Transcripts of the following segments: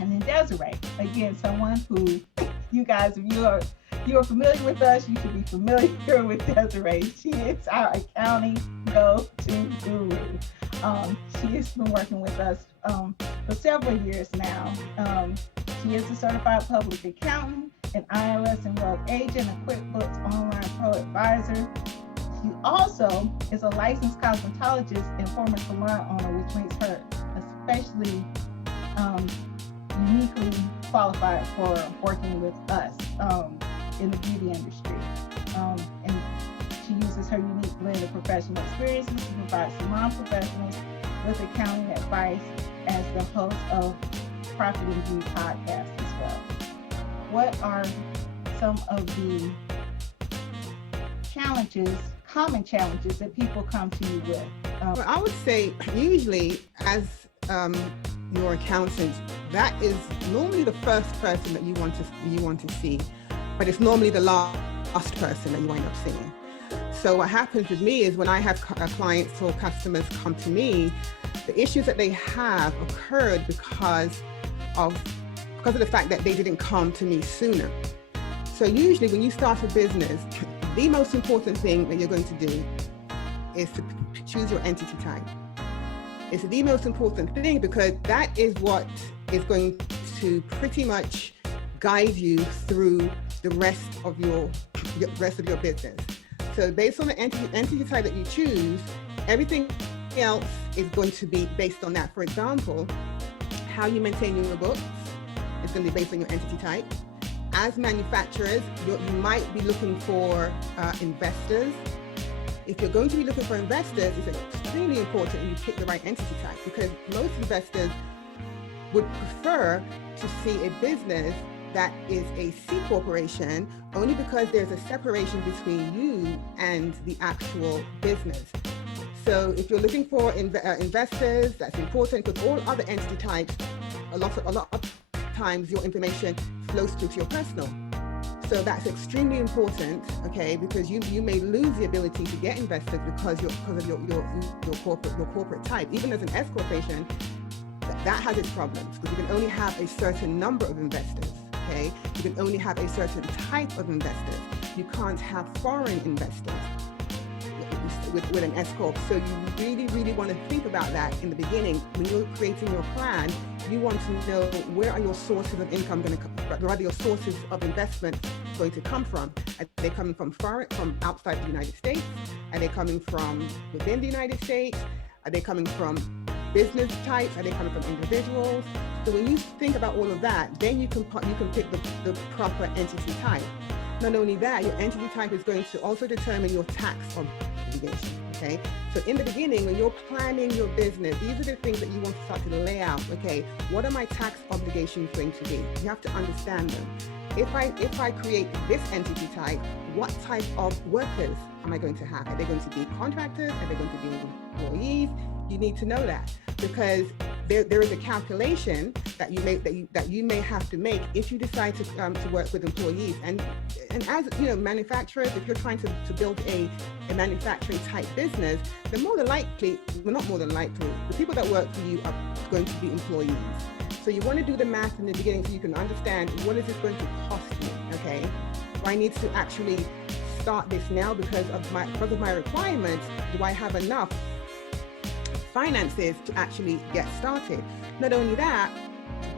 And then Desiree, again, someone who you guys, if you are familiar with us, you should be familiar with Desiree. She is our accounting go-to guru. She has been working with us for several years now. She is a certified public accountant, an IRS enrolled agent, a QuickBooks Online Pro advisor. She also is a licensed cosmetologist and former salon owner, which makes her especially um, uniquely qualified for working with us in the beauty industry. And she uses her unique blend of professional experiences to provide salon professionals with accounting advice as the host of Profit and Beauty podcast as well. What are some of the challenges, common challenges that people come to you with? Well, I would say usually as your accountant, that is normally the first person that you want to see, but it's normally the last person that you wind up seeing. So what happens with me is when I have clients or customers come to me, the issues that they have occurred because of the fact that they didn't come to me sooner. So usually when you start a business, the most important thing that you're going to do is to choose your entity type. It's the most important thing because that is what is going to pretty much guide you through the rest of your business. So based on the entity type that you choose, everything else is going to be based on that. For example, how you maintain your books is going to be based on your entity type. As manufacturers, you might be looking for investors. If you're going to be looking for investors, it's extremely important that you pick the right entity type because most investors would prefer to see a business that is a C corporation only because there's a separation between you and the actual business. So if you're looking for investors, that's important because all other entity types, a lot of times your information flows through to your personal. So that's extremely important, okay, because you may lose the ability to get investors because of your corporate type. Even as an S corporation, that has its problems because you can only have a certain number of investors, okay? You can only have a certain type of investors. You can't have foreign investors with an S corp. So you really, really want to think about that in the beginning. When you're creating your plan, you want to know where are your sources of income going to come, where are your sources of investment going to come from? Are they coming from outside the United States? Are they coming from within the United States? Are they coming from business types? Are they coming from individuals? So when you think about all of that, then you can pick the proper entity type. Not only that, your entity type is going to also determine your tax obligation, okay? So in the beginning, when you're planning your business, these are the things that you want to start to lay out, okay? What are my tax obligations going to be? You have to understand them. If I create this entity type, what type of workers am I going to have? Are they going to be contractors? Are they going to be employees? You need to know that because there is a calculation that you may have to make if you decide to work with employees. And as you know, manufacturers, if you're trying to build a manufacturing type business, then more than likely, well, not more than likely, the people that work for you are going to be employees. So you want to do the math in the beginning so you can understand what is this going to cost me, okay? Do I need to actually start this now because of my requirements? Do I have enough finances to actually get started? Not only that,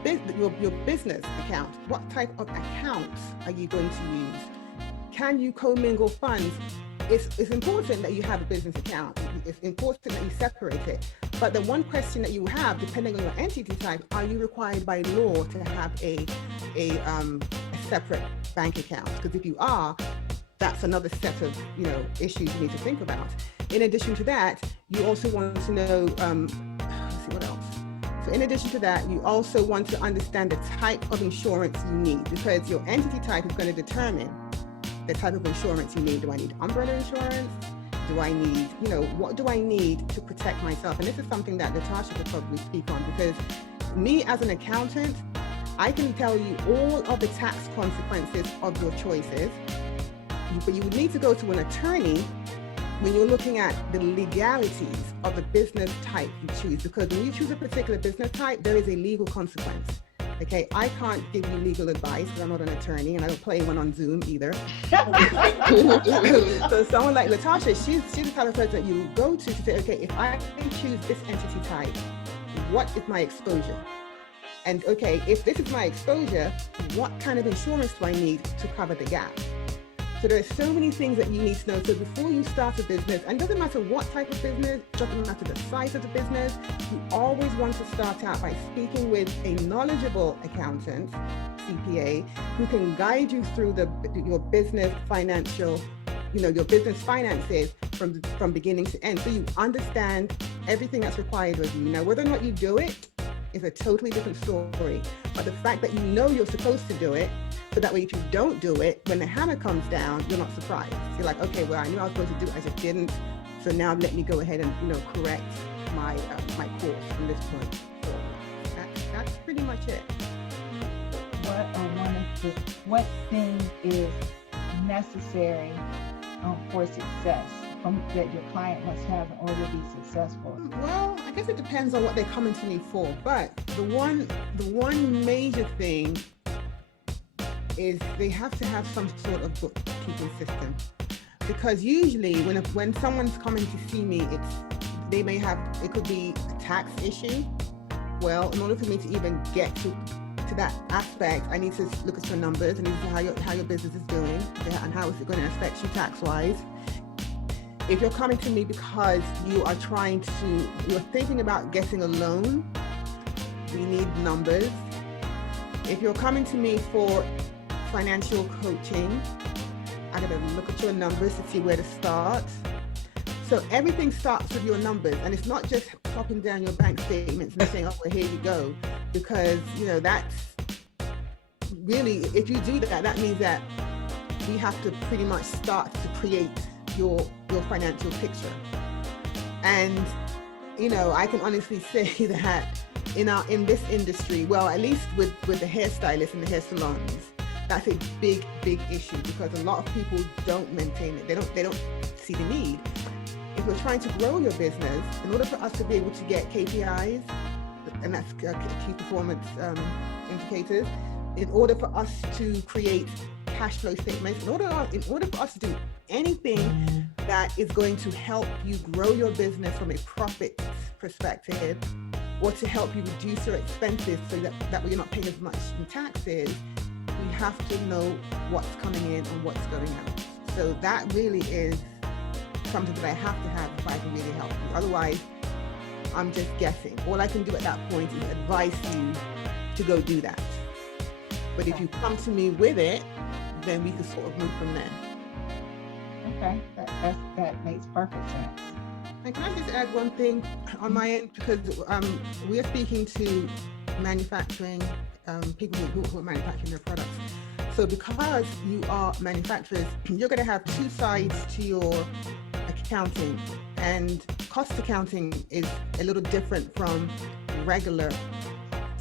your business account. What type of accounts are you going to use? Can you commingle funds? It's important that you have a business account. It's important that you separate it. But the one question that you have, depending on your entity type, are you required by law to have a separate bank account? Because if you are, that's another set of issues you need to think about. In addition to that, you also want to know, let's see what else. So in addition to that, you also want to understand the type of insurance you need because your entity type is going to determine the type of insurance you need. Do I need umbrella insurance? Do I need, what do I need to protect myself? And this is something that Natasha could probably speak on because me as an accountant, I can tell you all of the tax consequences of your choices, but you would need to go to an attorney when you're looking at the legalities of the business type you choose, because when you choose a particular business type, there is a legal consequence. Okay, I can't give you legal advice because I'm not an attorney and I don't play one on Zoom either. So someone like Latasha, she's the type of person that you go to say, okay, if I choose this entity type, what is my exposure? And okay, if this is my exposure, what kind of insurance do I need to cover the gap? So there are so many things that you need to know. So before you start a business, and it doesn't matter what type of business, it doesn't matter the size of the business, you always want to start out by speaking with a knowledgeable accountant, CPA, who can guide you through your business financial, your business finances from beginning to end. So you understand everything that's required of you. Now, whether or not you do it is a totally different story. But the fact that you know you're supposed to do it, so that way if you don't do it, when the hammer comes down, you're not surprised. You're like, okay, well, I knew I was supposed to do it, I just didn't. So now let me go ahead and correct my course from this point. So that's pretty much it. What thing is necessary for success that your client must have in order to be successful? Well, I guess it depends on what they're coming to me for. But the one major thing is they have to have some sort of bookkeeping system. Because usually when someone's coming to see me, it could be a tax issue. Well, in order for me to even get to that aspect, I need to look at your numbers and see how your business is doing and how is it going to affect you tax-wise. If you're coming to me because you're thinking about getting a loan, we need numbers. If you're coming to me for financial coaching, I gotta look at your numbers to see where to start. So everything starts with your numbers, and it's not just popping down your bank statements and saying, oh, well, here you go. Because, that's really, if you do that, that means that we have to pretty much start to create your financial picture. And, I can honestly say that in this industry, well, at least with the hairstylists and the hair salons, that's a big issue because a lot of people don't maintain it. They don't see the need. If you're trying to grow your business, in order for us to be able to get KPIs, and that's key performance indicators, in order for us to create cash flow statements, in order for us to do anything that is going to help you grow your business from a profit perspective, or to help you reduce your expenses so that way you're not paying as much in taxes, we have to know what's coming in and what's going out. So that really is something that I have to have if I can really help you. Otherwise, I'm just guessing. All I can do at that point is advise you to go do that. But if you come to me with it, then we can sort of move from there. Okay, that makes perfect sense. And can I just add one thing on my end? Because we are speaking to manufacturing people who are manufacturing their products. So because you are manufacturers, you're going to have two sides to your accounting, and cost accounting is a little different from regular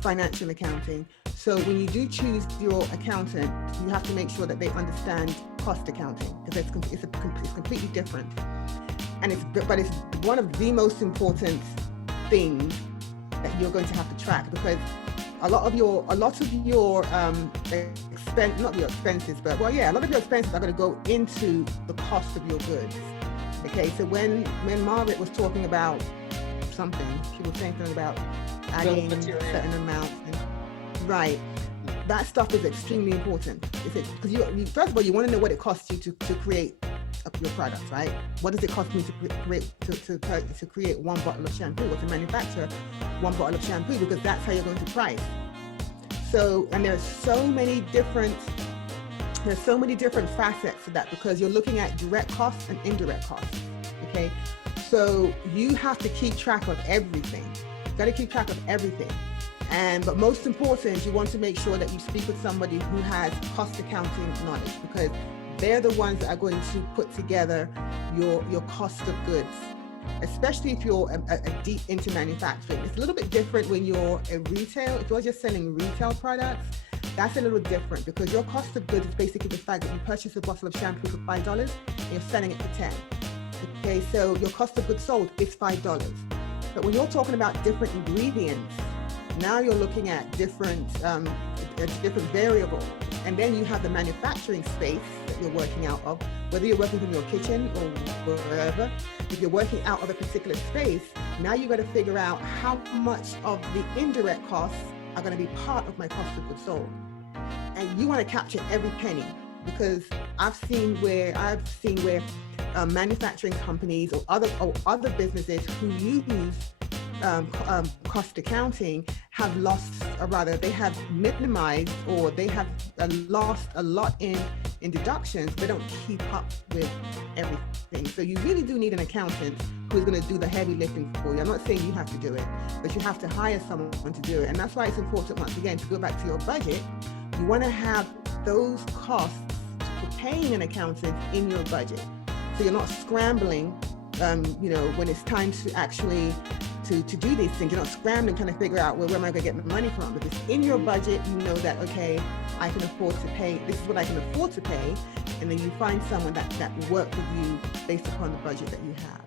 financial accounting. So when you do choose your accountant, you have to make sure that they understand cost accounting because it's completely different. And it's one of the most important things that you're going to have to track, because a lot of your expense, not your expenses, but a lot of your expenses are going to go into the cost of your goods. Okay, so when Margaret was talking about something, she was saying something about adding certain amounts, right? That stuff is extremely important. Because you first of all, you want to know what it costs you to create your products, right? What does it cost me to create one bottle of shampoo, or to manufacture one bottle of shampoo? Because that's how you're going to price. So, and there's so many different facets to that, because you're looking at direct costs and indirect costs. Okay, so you have to keep track of everything. You've got to keep track of everything. But most important, you want to make sure that you speak with somebody who has cost accounting knowledge, because they're the ones that are going to put together your cost of goods, especially if you're a deep into manufacturing. It's a little bit different when you're a retail. If you're just selling retail products, that's a little different, because your cost of goods is basically the fact that you purchase a bottle of shampoo for $5 and you're selling it for $10. Okay, so your cost of goods sold is $5. But when you're talking about different ingredients, Now you're looking at a different variable. And then you have the manufacturing space that you're working out of, whether you're working from your kitchen or wherever. If you're working out of a particular space, now you got to figure out how much of the indirect costs are going to be part of my cost of goods sold. And you want to capture every penny, because I've seen where manufacturing companies or other businesses who use cost accounting have lost, or rather they have minimized, or they have lost a lot in deductions. They don't keep up with everything. So you really do need an accountant who's going to do the heavy lifting for you. I'm not saying you have to do it, but you have to hire someone to do it. And that's why it's important, once again, to go back to your budget. You want to have those costs for paying an accountant in your budget, so you're not scrambling when it's time to actually to do these things. You're not scrambling trying to figure out, well, where am I going to get the money from? Because in your budget, you know that, okay, I can afford to pay, this is what I can afford to pay, and then you find someone that will work with you based upon the budget that you have.